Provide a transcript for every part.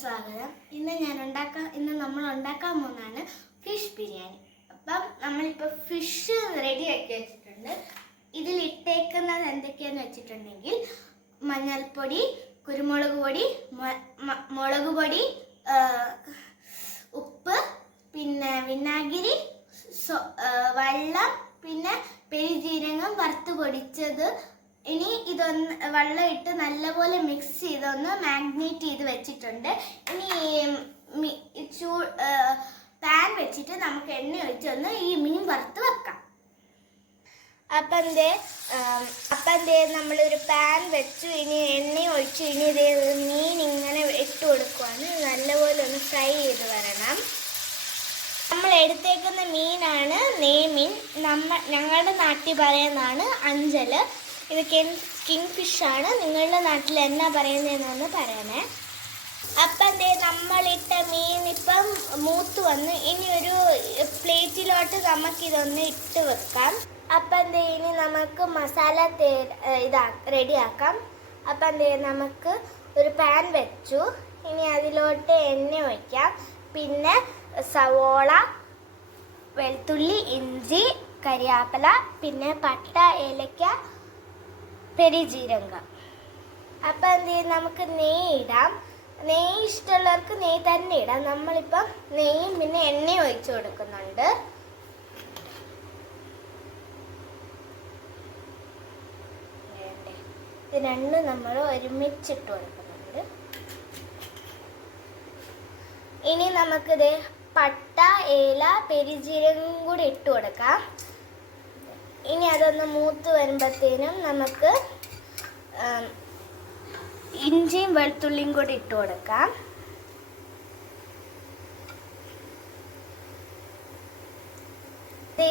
സ്വാഗതം. ഇന്ന് നമ്മൾ ഉണ്ടാക്കാൻ പോകുന്നതാണ് ഫിഷ് ബിരിയാണി. അപ്പം നമ്മളിപ്പോൾ ഫിഷ് റെഡിയാക്കി വെച്ചിട്ടുണ്ട്. ഇതിൽ ഇട്ടേക്കുന്നത് എന്തൊക്കെയാന്ന് വെച്ചിട്ടുണ്ടെങ്കിൽ മഞ്ഞൾപ്പൊടി, കുരുമുളക് പൊടി, മുളക് പൊടി, ഉപ്പ്, പിന്നെ വിനാഗിരി, വെള്ളം, പിന്നെ പെരുംജീരകം വറുത്ത് പൊടിച്ചത്. ഇനി ഇതൊന്ന് വെള്ളം ഇട്ട് നല്ലപോലെ മിക്സ് ചെയ്തൊന്ന് മാഗ്നേറ്റ് ചെയ്ത് വെച്ചിട്ടുണ്ട്. ഇനി പാൻ വെച്ചിട്ട് നമുക്ക് എണ്ണ ഒഴിച്ചൊന്ന് ഈ മീൻ വറുത്ത് വെക്കാം. അപ്പം നമ്മളൊരു പാൻ വെച്ചു. ഇനി എണ്ണ ഒഴിച്ചു. ഇനി ഇത് മീൻ ഇങ്ങനെ ഇട്ട് കൊടുക്കുവാണ്. നല്ലപോലെ ഒന്ന് ഫ്രൈ ചെയ്ത് വരണം. നമ്മൾ എടുത്തേക്കുന്ന മീനാണ് നെയ്മീൻ. ഞങ്ങളുടെ നാട്ടിൽ പറയുന്നതാണ് അഞ്ചൽ. ഇത് കിങ് ഫിഷാണ്. നിങ്ങളുടെ നാട്ടിൽ എന്നാ പറയുന്നതെന്നൊന്ന് പറയണേ. അപ്പം നമ്മളിട്ട മീൻ ഇപ്പം മൂത്ത് വന്ന് ഇനി ഒരു പ്ലേറ്റിലോട്ട് നമുക്കിതൊന്ന് ഇട്ട് വെക്കാം. അപ്പം ഇനി നമുക്ക് മസാല റെഡിയാക്കാം. അപ്പം നമുക്ക് ഒരു പാൻ വെച്ചു. ഇനി അതിലോട്ട് എണ്ണ ഒഴിക്കാം. പിന്നെ സവോള, വെളുത്തുള്ളി, ഇഞ്ചി, കരിയാപ്പില, പിന്നെ പട്ട, ഏലക്ക, പെരുംജീരകം. അപ്പം നമുക്ക് നെയ്യ് ഇടാം. നെയ്യ് ഇഷ്ടമുള്ളവർക്ക് നെയ്യ് തന്നെ ഇടാം. നമ്മളിപ്പം നെയ്യും പിന്നെ എണ്ണയും ഒഴിച്ചു കൊടുക്കുന്നുണ്ട്. ഇത് രണ്ടും നമ്മൾ ഒരുമിച്ചിട്ട് കൊടുക്കുന്നുണ്ട്. ഇനി നമുക്കിത് പട്ട, ഏല, പെരുംജീരകം കൂടി ഇട്ട് കൊടുക്കാം. ഇനി അതൊന്ന് മൂത്ത് വരുമ്പോഴത്തേനും നമുക്ക് ഇഞ്ചിയും വെളുത്തുള്ളിയും കൂടി ഇട്ട് കൊടുക്കാം.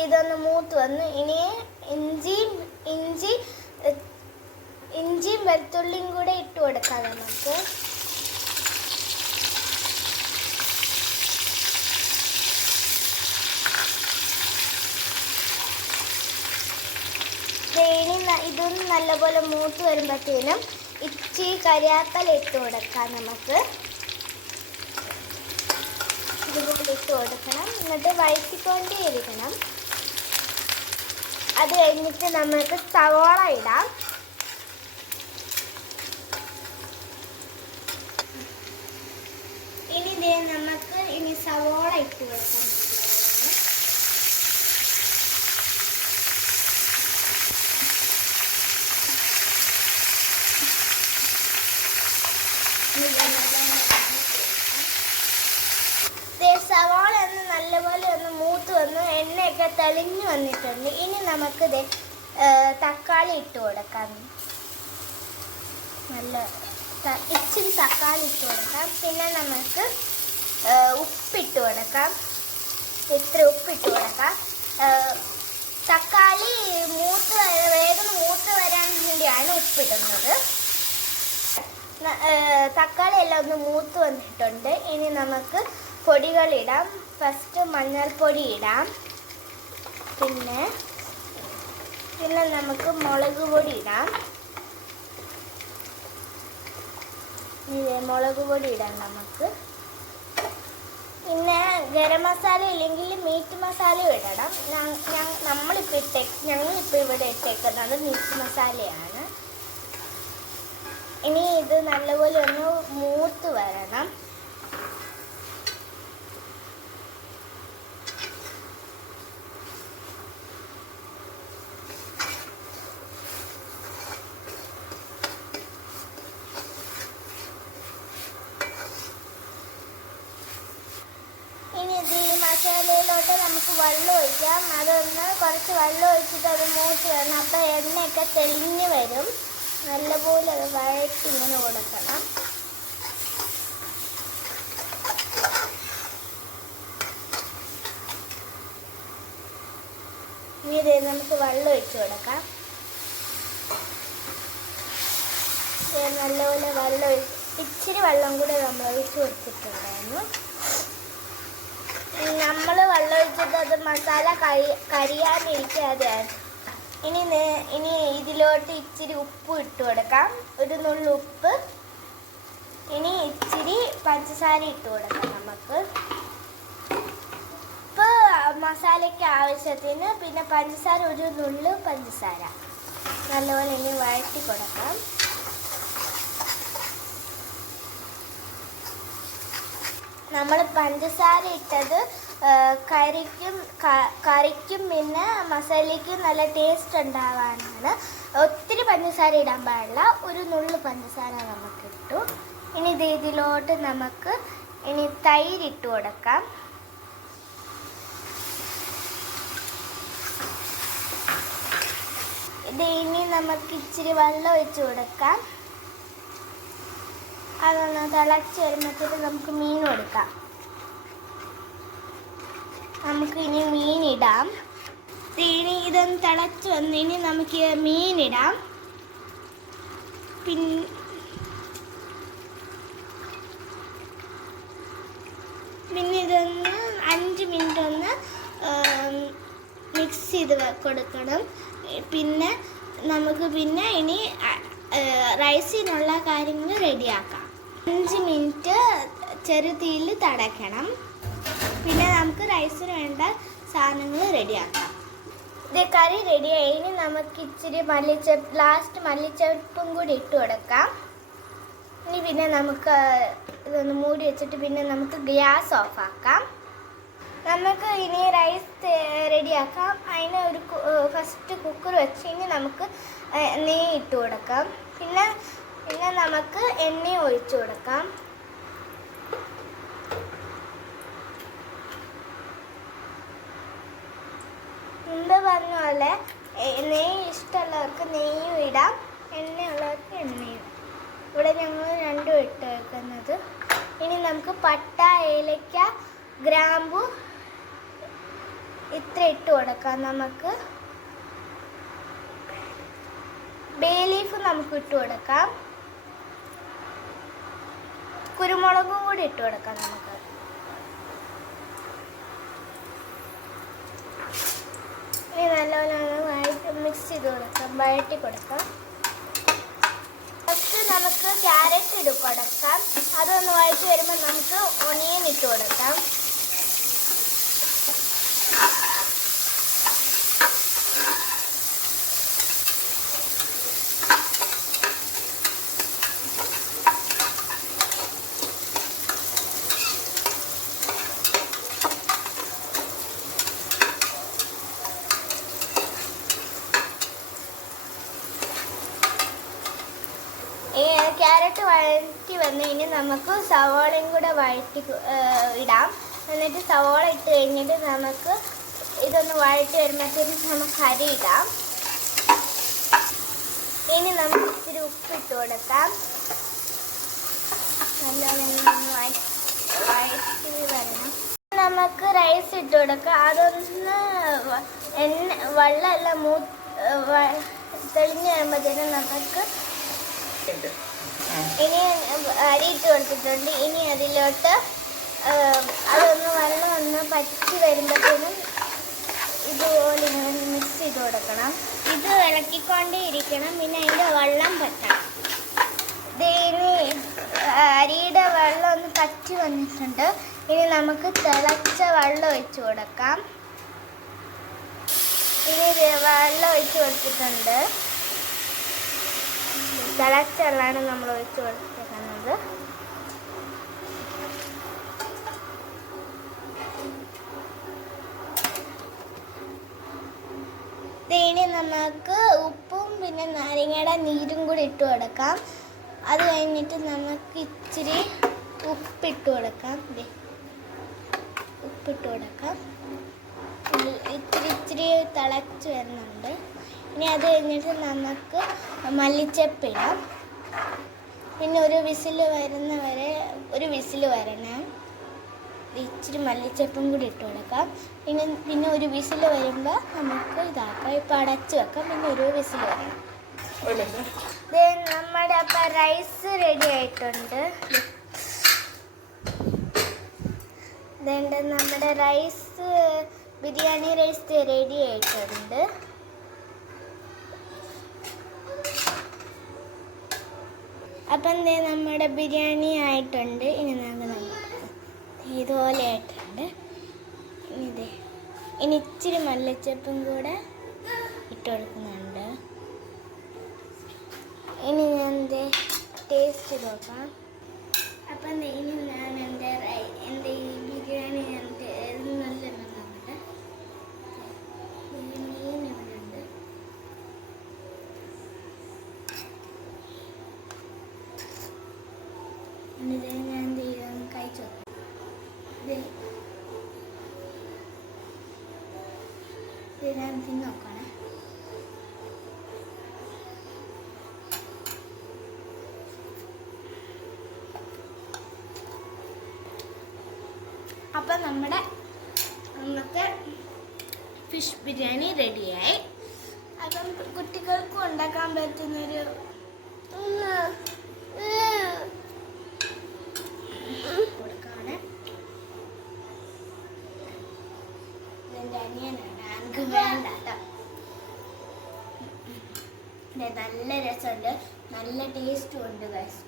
ഇതൊന്ന് മൂത്ത് വന്നു. ഇനി ഇഞ്ചിയും വെളുത്തുള്ളിയും കൂടെ ഇട്ട് കൊടുക്കാം നമുക്ക്. ഇതൊന്ന് നല്ലപോലെ മൂത്ത് വരുമ്പോഴത്തേനും ഇച്ചിരി കരിയാപ്പില ഇട്ട് കൊടുക്കാം. നമുക്ക് ഇതുപോലെ ഇട്ട് കൊടുക്കണം. എന്നിട്ട് വഴറ്റിക്കൊണ്ടേയിരിക്കണം. അത് കഴിഞ്ഞിട്ട് നമുക്ക് സവോള ഇടാം. ഇനി സവോള ഇട്ട് കൊടുക്കാം. സവാള ഒന്ന് നല്ലപോലെ ഒന്ന് മൂത്ത് വന്ന് എണ്ണയൊക്കെ തെളിഞ്ഞു വന്നിട്ടുണ്ട്. ഇനി നമുക്ക് തക്കാളി ഇട്ട് കൊടുക്കാം. ഇച്ചിരി തക്കാളി ഇട്ട് കൊടുക്കാം. പിന്നെ നമുക്ക് ഉപ്പിട്ട് കൊടുക്കാം. ഇത്ര ഉപ്പിട്ട് കൊടുക്കാം. തക്കാളി വേഗം മൂത്ത് വരാൻ വേണ്ടിയാണ് ഉപ്പിടുന്നത്. തക്കാളി എല്ലാം ഒന്ന് മൂത്ത് വന്നിട്ടുണ്ട്. ഇനി നമുക്ക് പൊടികളിടാം. ഫസ്റ്റ് മഞ്ഞൾപ്പൊടി ഇടാം. പിന്നെ നമുക്ക് മുളക് പൊടി ഇടാം. മുളക് പൊടി ഇടാം നമുക്ക്. പിന്നെ ഗരം മസാല ഇല്ലെങ്കിൽ മീറ്റ് മസാലയും ഇടണം. ഞങ്ങളിപ്പോൾ ഇവിടെ ഇട്ടേക്കുന്നത് മീറ്റ് മസാലയാണ്. ഇനി ഇത് നല്ലപോലെ ഒന്ന് മൂത്ത് വരണം. ഇനി ഈ മസാലയിലോട്ട് നമുക്ക് വെള്ളം ഒഴിക്കാം. കുറച്ച് വെള്ളം ഒഴിച്ചിട്ട് അത് മൂത്ത് വരണം. അപ്പോൾ എണ്ണയൊക്കെ തെളിഞ്ഞ് വരും. നല്ലപോലെ അത് വഴറ്റി ഇങ്ങനെ കൊടുക്കണം. ഇനി നമുക്ക് വെള്ളം ഒഴിച്ച് കൊടുക്കാം. നല്ലപോലെ ഇച്ചിരി വെള്ളം കൂടെ നമ്മൾ ഒഴിച്ച് കൊടുത്തിട്ടുണ്ടായിരുന്നു. നമ്മൾ വെള്ളം ഒഴിച്ചിട്ട് അത് മസാല കരിയാതിരിക്കാതെയാണ്. ഇനി ഇതിലോട്ട് ഇച്ചിരി ഉപ്പ് ഇട്ട് കൊടുക്കാം. ഒരു നുള്ളു ഉപ്പ്. ഇനി ഇച്ചിരി പഞ്ചസാര ഇട്ട് കൊടുക്കാം നമുക്ക്. ഇപ്പോൾ മസാലയ്ക്ക് ആവശ്യത്തിന് പിന്നെ പഞ്ചസാര ഒരു നുള്ളു പഞ്ചസാര നല്ലപോലെ ഇനി വഴറ്റി കൊടുക്കാം. നമ്മൾ പഞ്ചസാര ഇട്ടത് കറിക്കും പിന്നെ മസാലയ്ക്കും നല്ല ടേസ്റ്റ് ഉണ്ടാവാനാണ്. ഒത്തിരി പഞ്ചസാര ഇടാൻ പാടില്ല, ഒരു നുള്ളു പഞ്ചസാര നമുക്ക് ഇട്ടു. ഇനി ഇതിലോട്ട് നമുക്ക് ഇനി തൈര് ഇട്ട് കൊടുക്കാം. ഇനി നമുക്ക് ഇച്ചിരി വെള്ളം ഒഴിച്ച് കൊടുക്കാം. അതൊന്ന് തിളച്ച് വരുമ്പോഴത്തേക്ക് നമുക്ക് മീൻ കൊടുക്കാം. നമുക്ക് ഇനി മീനിടാം. ഇനി ഇതൊന്ന് തിളച്ച് വന്ന് ഇനി നമുക്ക് മീനിടാം. പിന്നെ ഇതൊന്ന് 5 മിനിറ്റ് ഒന്ന് മിക്സ് ചെയ്ത് കൊടുക്കണം. പിന്നെ നമുക്ക് ഇനി റൈസിനുള്ള കാര്യങ്ങൾ റെഡിയാക്കാം. 5 മിനിറ്റ് ചെറുതീയിൽ തിളയ്ക്കണം. പിന്നെ നമുക്ക് റൈസിന് വേണ്ട സാധനങ്ങൾ റെഡിയാക്കാം. ഇത് കറി റെഡിയായി. ഇനി നമുക്ക് ഇച്ചിരി ലാസ്റ്റ് മല്ലിച്ചെപ്പും കൂടി ഇട്ട് കൊടുക്കാം. ഇനി പിന്നെ നമുക്ക് ഇതൊന്ന് മൂടി വെച്ചിട്ട് പിന്നെ നമുക്ക് ഗ്യാസ് ഓഫാക്കാം. നമുക്ക് ഇനി റൈസ് റെഡിയാക്കാം. അതിന് ഒരു ഫസ്റ്റ് കുക്കർ വെച്ച് ഇനി നമുക്ക് നെയ്യ് ഇട്ട് കൊടുക്കാം. പിന്നെ നമുക്ക് എണ്ണ ഒഴിച്ചു കൊടുക്കാം. മുമ്പ് പറഞ്ഞ പോലെ നെയ്യ് ഇഷ്ടമുള്ളവർക്ക് നെയ്യും ഇടാം, എണ്ണയുള്ളവർക്ക് എണ്ണയും. ഇവിടെ ഞങ്ങൾ രണ്ടും ഇട്ട് വെക്കുന്നത്. ഇനി നമുക്ക് പട്ട, ഏലക്ക, ഗ്രാമ്പു ഇത്ര ഇട്ട് കൊടുക്കാം. നമുക്ക് ബേ ലീഫ് നമുക്ക് ഇട്ട് കൊടുക്കാം. കുരുമുളകും കൂടി ഇട്ട് കൊടുക്കാം. നമുക്ക് ഇനി നല്ലപോലെ മിക്സ് ചെയ്ത് കൊടുക്കാം, വഴറ്റി കൊടുക്കാം. ഫസ്റ്റ് നമുക്ക് ക്യാരറ്റ് ഇട്ട് കൊടുക്കാം. അതൊന്ന് വഴറ്റി വരുമ്പോൾ നമുക്ക് ഒണിയൻ ഇട്ട് കൊടുക്കാം. ക്യാരറ്റ് വഴറ്റി വന്നു ഇനി നമുക്ക് സവോളയും കൂടെ വഴറ്റി ഇടാം. എന്നിട്ട് സവോള ഇട്ട് കഴിഞ്ഞിട്ട് നമുക്ക് ഇതൊന്ന് വഴറ്റി വരുമ്പോഴത്തേക്കും നമുക്ക് അരി ഇടാം. ഇനി നമുക്ക് ഇത്തിരി ഉപ്പിട്ട് കൊടുക്കാം. നല്ലോണം വഴറ്റി വരണം. നമുക്ക് റൈസ് ഇട്ട് കൊടുക്കാം. അതൊന്ന് വെള്ളമെല്ലാം തെളിഞ്ഞ് വരുമ്പോഴത്തേനും നമുക്ക് ഇനി അരി ഇട്ട് കൊടുത്തിട്ടുണ്ട്. ഇനി അതിലോട്ട് അതൊന്ന് വെള്ളം ഒന്ന് പറ്റി വരുമ്പോഴത്തേനും ഇതുപോലെ ഇങ്ങനെ മിക്സ് ചെയ്ത് കൊടുക്കണം. ഇത് ഇളക്കിക്കൊണ്ടേ ഇരിക്കണം. പിന്നെ അതിൻ്റെ വെള്ളം പറ്റണം. ഇനി അരിയുടെ വെള്ളം ഒന്ന് പറ്റി വന്നിട്ടുണ്ട്. ഇനി നമുക്ക് തിളച്ച വെള്ളം ഒഴിച്ച് കൊടുക്കാം. ഇനി വെള്ളം ഒഴിച്ച് കൊടുത്തിട്ടുണ്ട്. തിളച്ച വെള്ളമാണ് നമ്മൾ ഒഴിച്ച് കൊടുക്കുന്നത്. ഇനി നമുക്ക് ഉപ്പും പിന്നെ നാരങ്ങയുടെ നീരും കൂടി ഇട്ട് കൊടുക്കാം. അത് കഴിഞ്ഞിട്ട് നമുക്ക് ഇച്ചിരി ഉപ്പിട്ട് കൊടുക്കാം. ഉപ്പിട്ട് കൊടുക്കാം. ഇച്ചിരി തിളച്ച് വരുന്നുണ്ട്. ഇനി അത് കഴിഞ്ഞിട്ട് നമുക്ക് മല്ലിച്ചപ്പിടാം. പിന്നെ ഒരു വിസിൽ വരുന്നവരെ ഒരു വിസിൽ വരണം. ഇച്ചിരി മല്ലിച്ചപ്പും കൂടി ഇട്ട് കൊടുക്കാം. പിന്നെ ഒരു വിസിൽ വരുമ്പോൾ നമുക്ക് ഇതാക്കാം. ഇപ്പം അടച്ച് വെക്കാം. പിന്നെ ഒരു വിസിൽ വരണം. നമ്മുടെ അപ്പം റൈസ് റെഡി ആയിട്ടുണ്ട്. നമ്മുടെ റൈസ് ബിരിയാണി റൈസ് റെഡി ആയിട്ടുണ്ട്. അപ്പം എന്തേ നമ്മുടെ ബിരിയാണി ആയിട്ടുണ്ട്. ഇനി നമുക്ക് ഇതുപോലെ ആയിട്ടുണ്ട്. ഇനി ഇച്ചിരി മല്ലിച്ചപ്പും കൂടെ ഇട്ട് കൊടുക്കുന്നുണ്ട്. ഇനി ഞാൻ ടേസ്റ്റ് നോക്കാം. അപ്പം ഇനി ഞാൻ എൻ്റെ ഈ ബിരിയാണി നല്ലോണം നോക്കട്ടെ. മീൻ ഇവിടെ ഉണ്ട്. എന്നിട്ട് ഞാൻ എന്ത് ചെയ്യും, കഴിച്ചു നോക്കാം. ഞാൻ തിന്ന് നോക്കണേ. അപ്പം നമ്മുടെ അന്നത്തെ ഫിഷ് ബിരിയാണി റെഡിയായി. അപ്പം കുട്ടികൾക്കും ഉണ്ടാക്കാൻ പറ്റുന്നൊരു കൊടുക്കാണ്. ഇതെൻ്റെ അനിയനാണ്, എനിക്ക് വേണ്ട കേട്ടോ. നല്ല രസമുണ്ട്, നല്ല ടേസ്റ്റും ഉണ്ട് ഗൈസ്.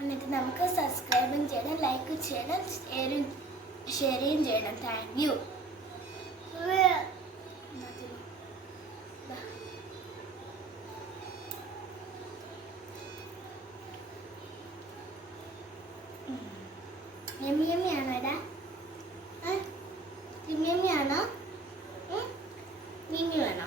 എന്നിട്ട് നമുക്ക് സബ്സ്ക്രൈബും ചെയ്യണം, ലൈക്ക് ചെയ്യണം, ഷെയറും ചെയ്യണം. Thank you. യമ്മിയാണോ എടാ? യമ്മിയാണോ? മീമി വേണോ?